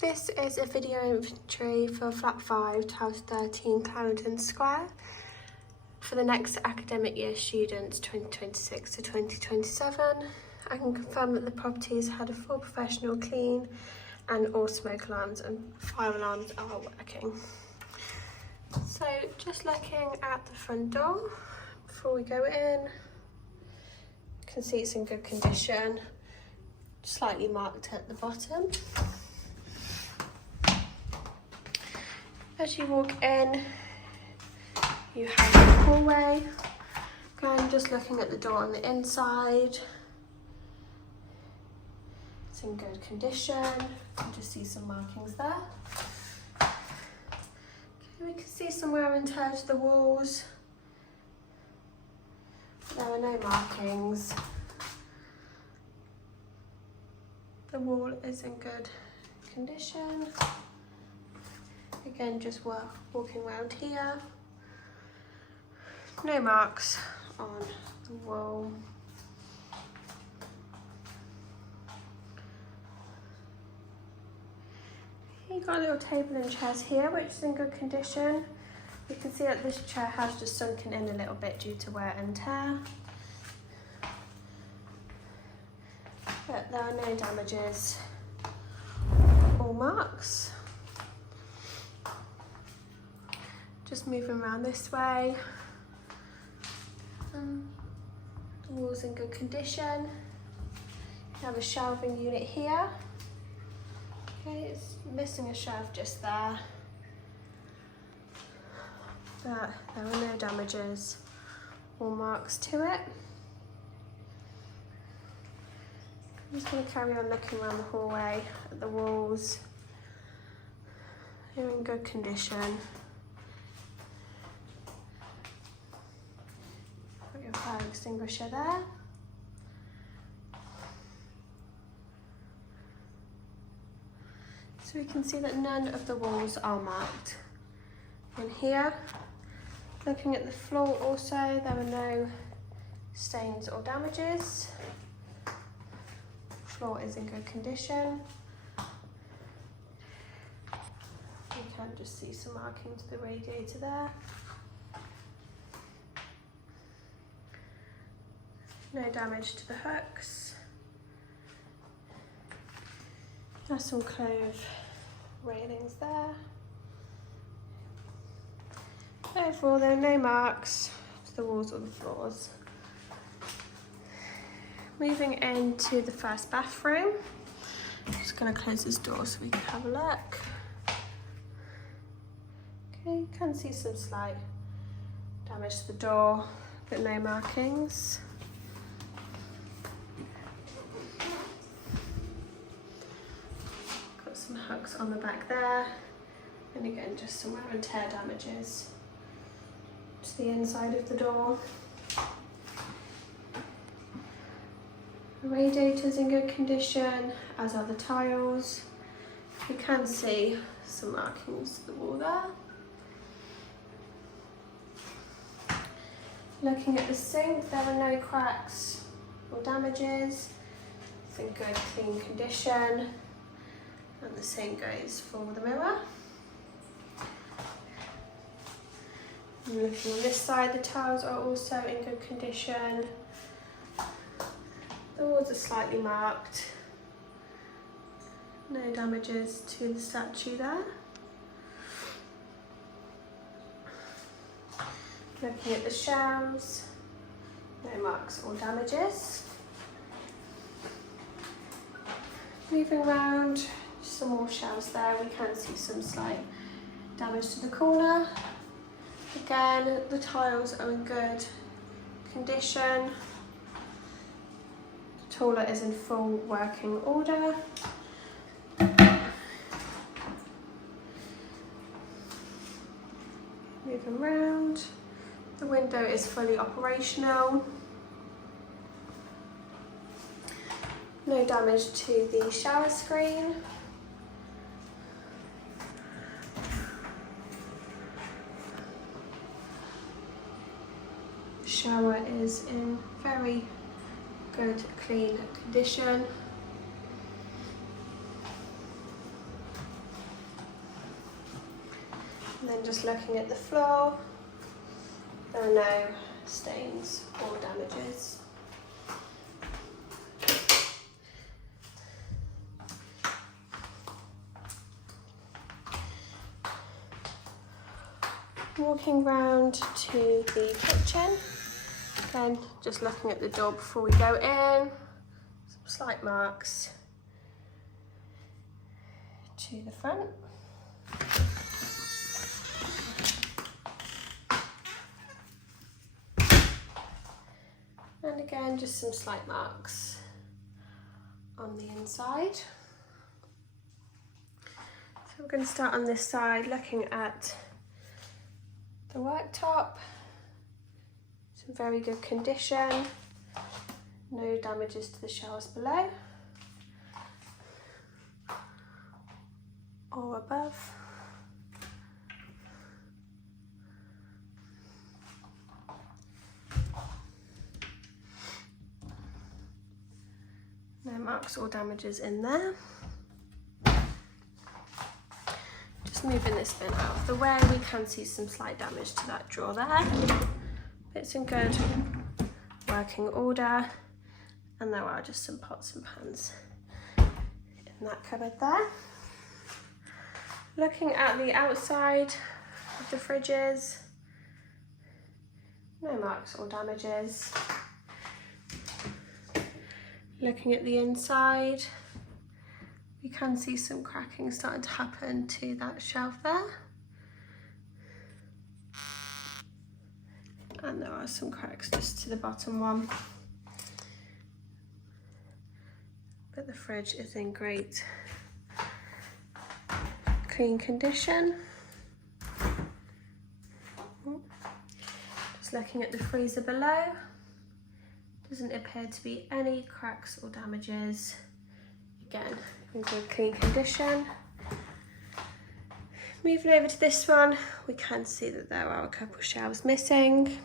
This is a video inventory for flat 5 to house 13 Clarendon Square for the next academic year students 2026 to 2027. I can confirm that the property has had a full professional clean and all smoke alarms and fire alarms are working. So just looking at the front door before we go in, you can see it's in good condition, slightly marked at the bottom. As you walk in, you have the hallway. Again, just looking at the door on the inside. It's in good condition. You can just see some markings there. Okay, we can see some wear and tear to the walls. There are no markings. The wall is in good condition. Again, just walking around here. No marks on the wall. You've got a little table and chairs here, which is in good condition. You can see that this chair has just sunken in a little bit due to wear and tear. But there are no damages or marks. Just moving around this way. The wall's in good condition. You have a shelving unit here. Okay, it's missing a shelf just there. But there are no damages or marks to it. I'm just going to carry on looking around the hallway at the walls. They're in good condition. Fire extinguisher there. So we can see that none of the walls are marked. In here, looking at the floor also, there are no stains or damages. The floor is in good condition. You can just see some marking to the radiator there. No damage to the hooks. There's some clove railings there. Overall, there are no marks to the walls or the floors. Moving into the first bathroom. I'm just going to close this door so we can have a look. Okay, you can see some slight damage to the door, but no markings. Some hooks on the back there, and again just some wear and tear damages to the inside of the door. The radiator's in good condition, as are the tiles. You can see some markings to the wall there. Looking at the sink, there are no cracks or damages. It's in good, clean condition. And the same goes for the mirror. And looking on this side, the tiles are also in good condition. The walls are slightly marked. No damages to the statue there. Looking at the shelves, no marks or damages. Moving around, some more shelves there, we can see some slight damage to the corner. Again, the tiles are in good condition. The toilet is in full working order. Moving around, the window is fully operational. No damage to the shower screen. Shower is in very good, clean condition. And then just looking at the floor, there are no stains or damages. Walking round to the kitchen, again just looking at the door before we go in, some slight marks to the front. And again just some slight marks on the inside. So we're going to start on this side looking at the worktop. It's in very good condition, no damages to the shelves below or above. No marks or damages in there. Just moving this bin out of the way, we can see some slight damage to that drawer there. It's in good working order, and there are just some pots and pans in that cupboard there. Looking at the outside of the fridges, no marks or damages. Looking at the inside, we can see some cracking starting to happen to that shelf there. And there are some cracks just to the bottom one. But the fridge is in great clean condition. Just looking at the freezer below, doesn't appear to be any cracks or damages. Again, in good clean condition. Moving over to this one, we can see that there are a couple shelves missing.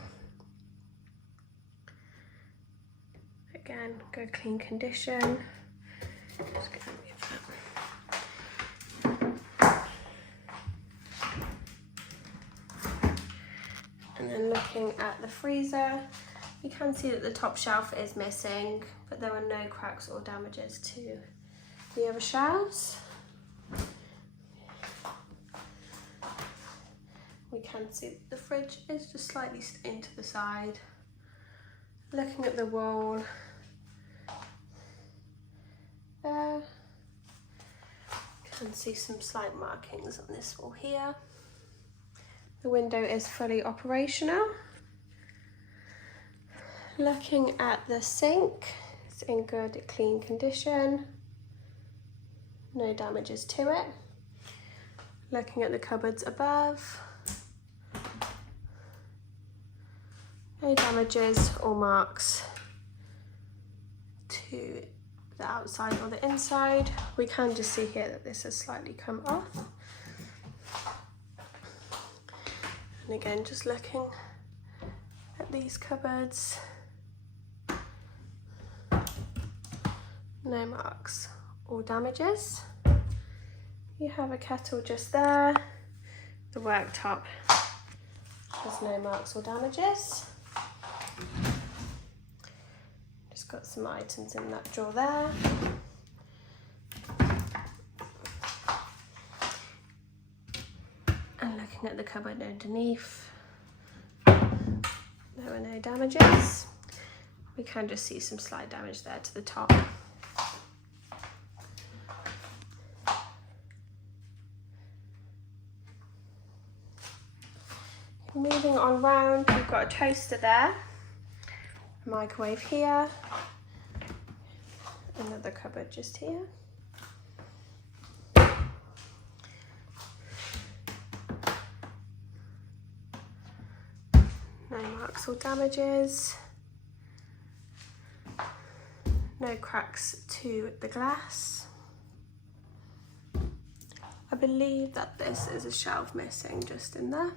Again, good clean condition. Just gonna move that. And then looking at the freezer, you can see that the top shelf is missing, but there are no cracks or damages to the other shelves. We can see that the fridge is just slightly into the side. Looking at the wall there, you can see some slight markings on this wall here. The window is fully operational. Looking at the sink, it's in good clean condition. No damages to it. Looking at the cupboards above, no damages or marks to the outside or the inside. We can just see here that this has slightly come off. And again, just looking at these cupboards, no marks or damages. You have a kettle just there. The worktop has no marks or damages. Just got some items in that drawer there. And looking at the cupboard underneath, there are no damages. We can just see some slight damage there to the top. Moving on round, we've got a toaster there, a microwave here, another cupboard just here. No marks or damages, no cracks to the glass. I believe that this is a shelf missing just in there.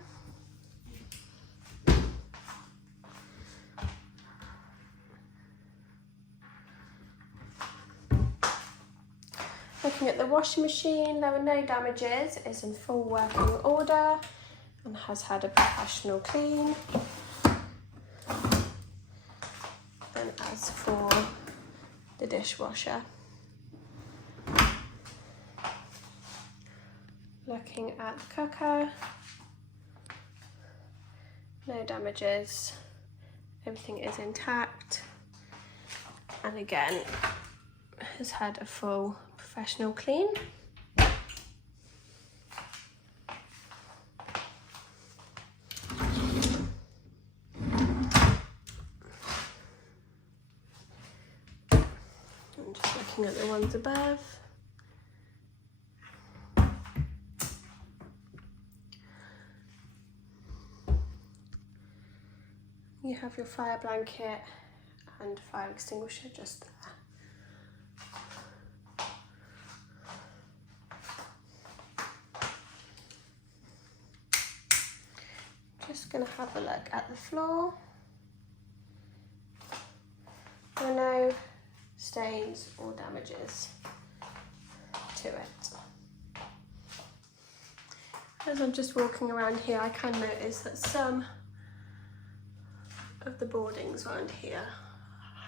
Looking at the washing machine, there were no damages, it's in full working order. and has had a professional clean. And as for the dishwasher, looking at the cooker, no damages, everything is intact, and again has had a full professional clean. I'm just looking at the ones above. You have your fire blanket and fire extinguisher just there. Just going to have a look at the floor. There are no stains or damages to it. As I'm just walking around here, I can notice that some of the boardings around here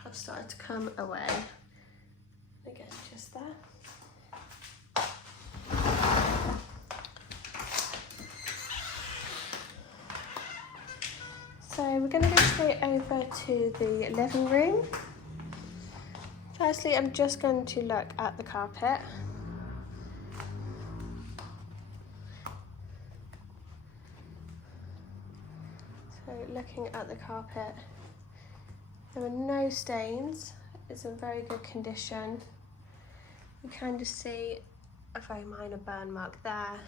have started to come away. Again, just there. So we're going to go straight over to the living room. Firstly, I'm just going to look at the carpet. So looking at the carpet, there are no stains. It's in very good condition. You can just see a very minor burn mark there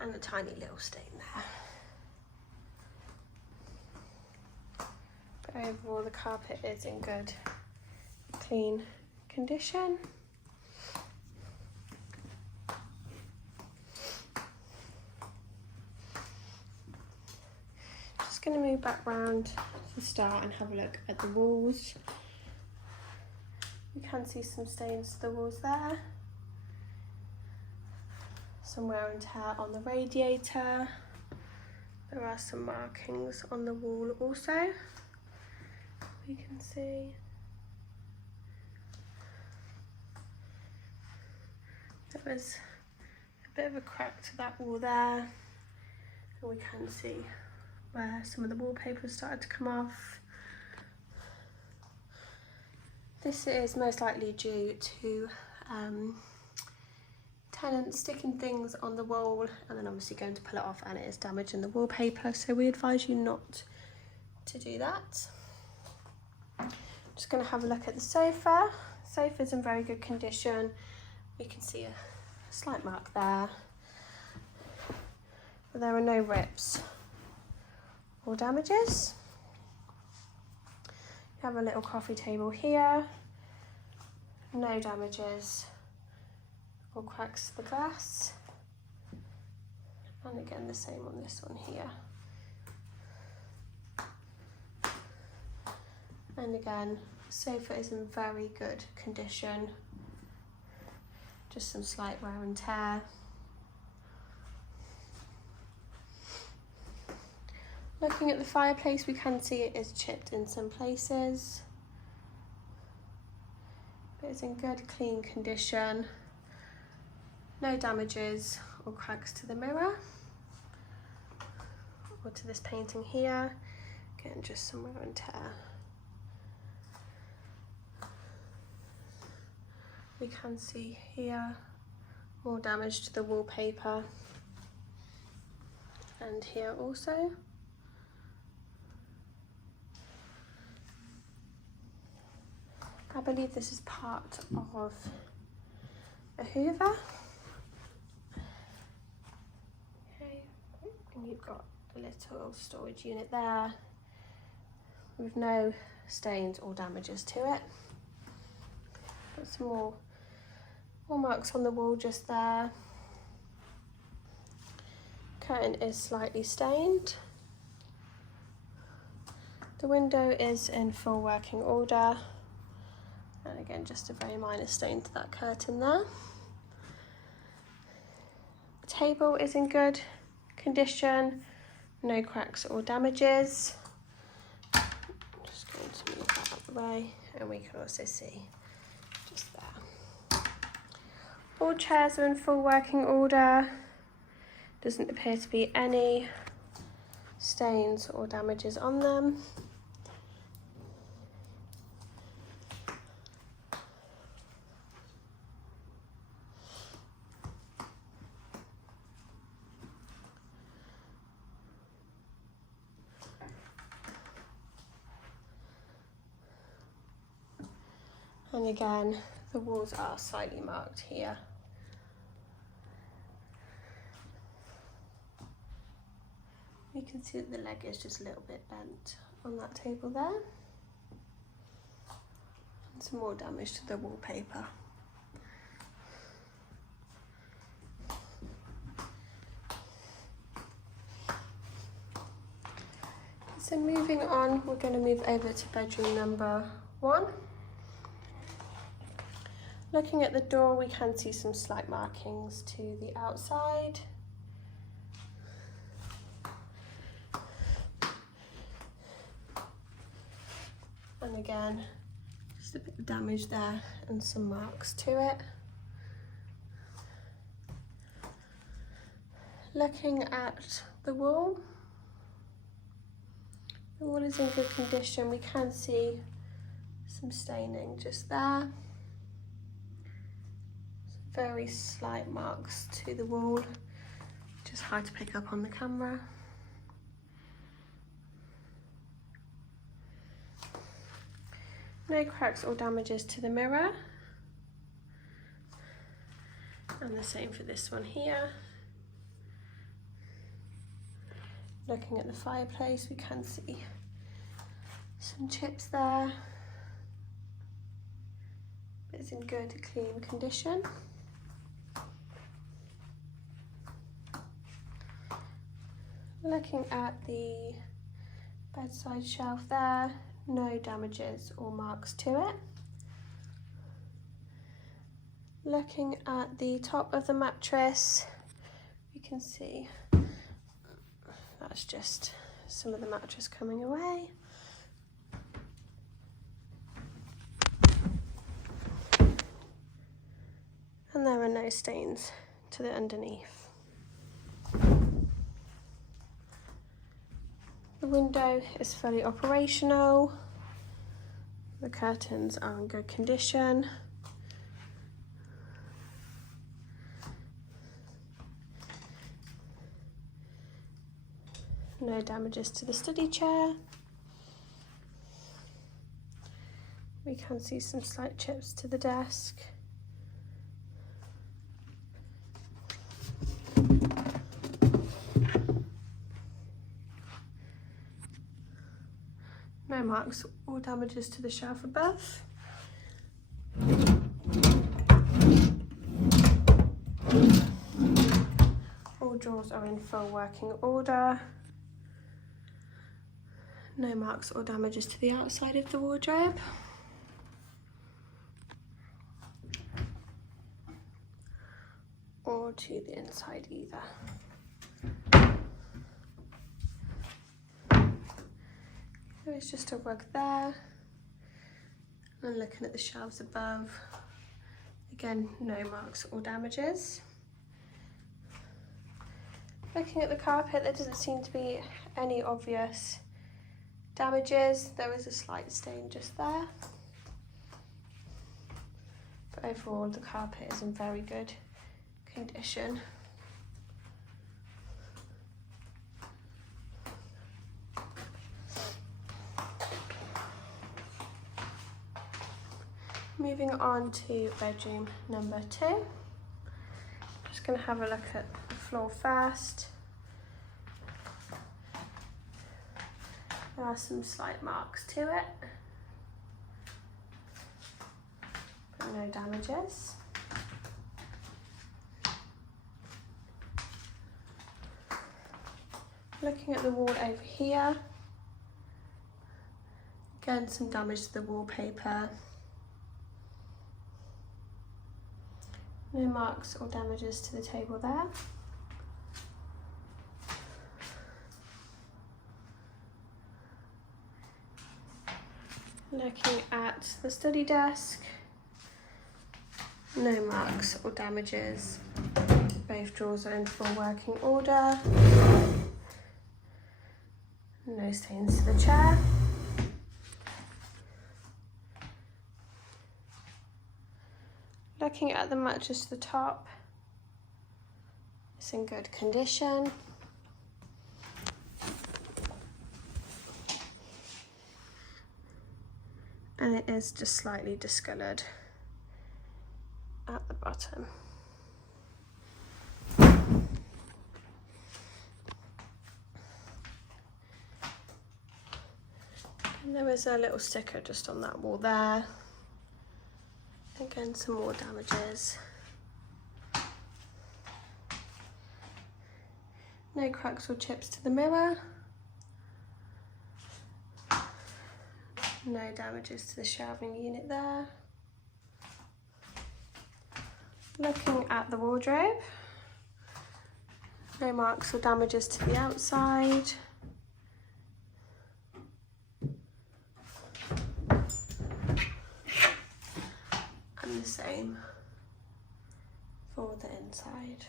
and a tiny little stain there. But overall the carpet is in good, clean condition. Just going to move back round to the start and have a look at the walls. You can see some stains to the walls there. Some wear and tear on the radiator. There are some markings on the wall also. You can see. There was a bit of a crack to that wall there. And we can see where some of the wallpaper started to come off. This is most likely due to tenants sticking things on the wall and then obviously going to pull it off, and it is damaging the wallpaper, so we advise you not to do that. Just going to have a look at the sofa. The sofa's in very good condition. You can see a slight mark there, but there are no rips or damages. You have a little coffee table here, no damages or cracks to the glass, and again the same on this one here. And again, the sofa is in very good condition, just some slight wear and tear. Looking at the fireplace, we can see it is chipped in some places, but it's in good, clean condition. No damages or cracks to the mirror or to this painting here. Again, just some wear and tear. We can see here more damage to the wallpaper, and here also. I believe this is part of a hoover. Okay, and you've got a little storage unit there with no stains or damages to it. Got some more marks on the wall just there. Curtain is slightly stained. The window is in full working order. And again, just a very minor stain to that curtain there. The table is in good condition, no cracks or damages. Just going to move that out of the way, and we can also see just there. All chairs are in full working order. Doesn't appear to be any stains or damages on them. And again, the walls are slightly marked here. You can see that the leg is just a little bit bent on that table there. And some more damage to the wallpaper. So moving on, we're going to move over to bedroom number 1. Looking at the door, we can see some slight markings to the outside. And again, just a bit of damage there and some marks to it. Looking at the wall is in good condition. We can see some staining just there. Some very slight marks to the wall, just hard to pick up on the camera. No cracks or damages to the mirror. And the same for this one here. Looking at the fireplace, we can see some chips there. It's in good, clean condition. Looking at the bedside shelf there, no damages or marks to it. Looking at the top of the mattress, you can see that's just some of the mattress coming away. And there are no stains to the underneath. The window is fully operational. The curtains are in good condition. No damages to the study chair. We can see some slight chips to the desk. No marks or damages to the shelf above. All drawers are in full working order. No marks or damages to the outside of the wardrobe. Or to the inside either. There's just a rug there. And looking at the shelves above, again, no marks or damages. Looking at the carpet, there doesn't seem to be any obvious damages. There is a slight stain just there. But overall, the carpet is in very good condition. Moving on to bedroom number 2. Just going to have a look at the floor first. There are some slight marks to it, but no damages. Looking at the wall over here, again some damage to the wallpaper. No marks or damages to the table there. Looking at the study desk, no marks or damages. Both drawers are in full working order. No stains to the chair. Looking at the mattress to the top, it's in good condition. And it is just slightly discoloured at the bottom. And there was a little sticker just on that wall there. Again, some more damages. No cracks or chips to the mirror. No damages to the shelving unit there. Looking at the wardrobe, no marks or damages to the outside. And the same for the inside.